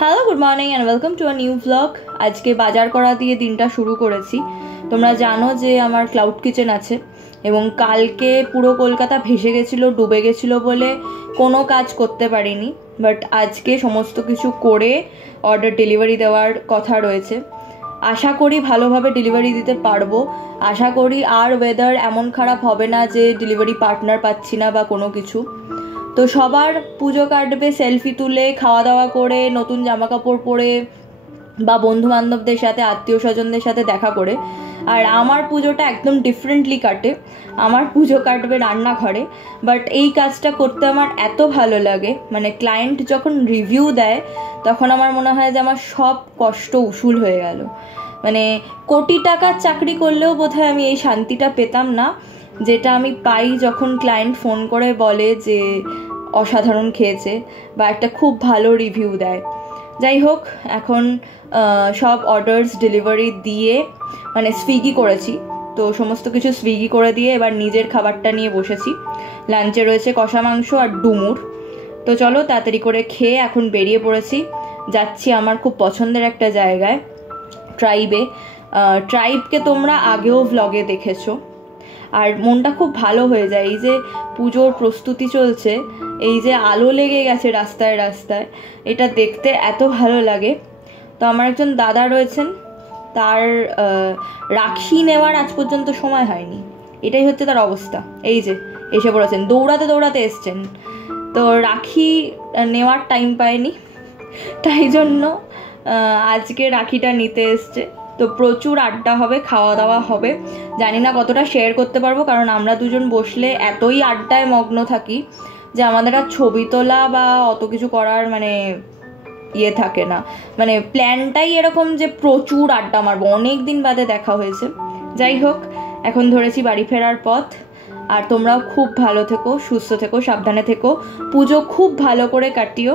Hello, good morning and welcome to a new blog. আজকে বাজার করা দিয়ে দিনটা শুরু করেছি। তোমরা জানো যে আমার ক্লাউড কিচেন আছে এবং কালকে পুরো কলকাতা ভেসে গেছিলো, ডুবে গেছিলো বলে কোনো কাজ করতে পারিনি। বাট আজকে সমস্ত কিছু করে অর্ডার ডেলিভারি দেওয়ার কথা রয়েছে। আশা করি ভালোভাবে ডেলিভারি দিতে পারবো। আশা করি আর ওয়েদার এমন খারাপ হবে না যে ডেলিভারি পার্টনার পাচ্ছি না বা কোনো কিছু। তো সবার পুজো কাটবে সেলফি তুলে, খাওয়া দাওয়া করে, নতুন জামা কাপড় পরে বা বন্ধু বান্ধবদের সাথে, আত্মীয় স্বজনদের সাথে দেখা করে। আর আমার পুজোটা একদম ডিফারেন্টলি কাটে। আমার পুজো কাটবে রান্নাঘরে। বাট এই কাজটা করতে আমার এত ভালো লাগে, মানে ক্লায়েন্ট যখন রিভিউ দেয় তখন আমার মনে হয় যে আমার সব কষ্ট উসুল হয়ে গেল। মানে কোটি টাকার চাকরি করলেও বোধহয় আমি এই শান্তিটা পেতাম না যেটা আমি পাই যখন ক্লায়েন্ট ফোন করে বলে যে অসাধারণ খেয়েছে বা একটা খুব ভালো রিভিউ দেয়। যাই হোক, এখন সব অর্ডারস ডেলিভারি দিয়ে, মানে সুইগি করেছি, তো সমস্ত কিছু সুইগি করে দিয়ে এবার নিজের খাবারটা নিয়ে বসেছি। লাঞ্চে রয়েছে কষা মাংস আর ডুমুর। তো চলো তাড়াতাড়ি করে খেয়ে এখন বেরিয়ে পড়েছি। যাচ্ছি আমার খুব পছন্দের একটা জায়গায়, ট্রাইবে। ট্রাইবকে তোমরা আগেও ভ্লগে দেখেছো। আর মনটা খুব ভালো হয়ে যায়, এই যে পুজোর প্রস্তুতি চলছে, এই যে আলো লেগে গেছে রাস্তায় রাস্তায়, এটা দেখতে এত ভালো লাগে। তো আমার একজন দাদা রয়েছেন, তার রাখি নেওয়ার আজ পর্যন্ত সময় হয়নি, এটাই হচ্ছে তার অবস্থা। এই যে এসে পড়েছেন, দৌড়াতে দৌড়াতে এসছেন, তো রাখি নেওয়ার টাইম পায়নি, তাই জন্য আজকে রাখিটা নিতে এসছে। তো প্রচুর আড্ডা হবে, খাওয়া দাওয়া হবে। জানি না কতটা শেয়ার করতে পারবো, কারণ আমরা দুজন বসলে এতই আড্ডায় মগ্ন থাকি যে আমাদের আর ছবি তোলা বা অত কিছু করার মানে ইয়ে থাকে না। মানে প্ল্যানটাই এরকম যে প্রচুর আড্ডা মারবো, অনেক দিন বাদে দেখা হয়েছে। যাই হোক, এখন ধরেছি বাড়ি ফেরার পথ। আর তোমরাও খুব ভালো থেকো, সুস্থ থেকো, সাবধানে থেকো, পুজো খুব ভালো করে কাটিও।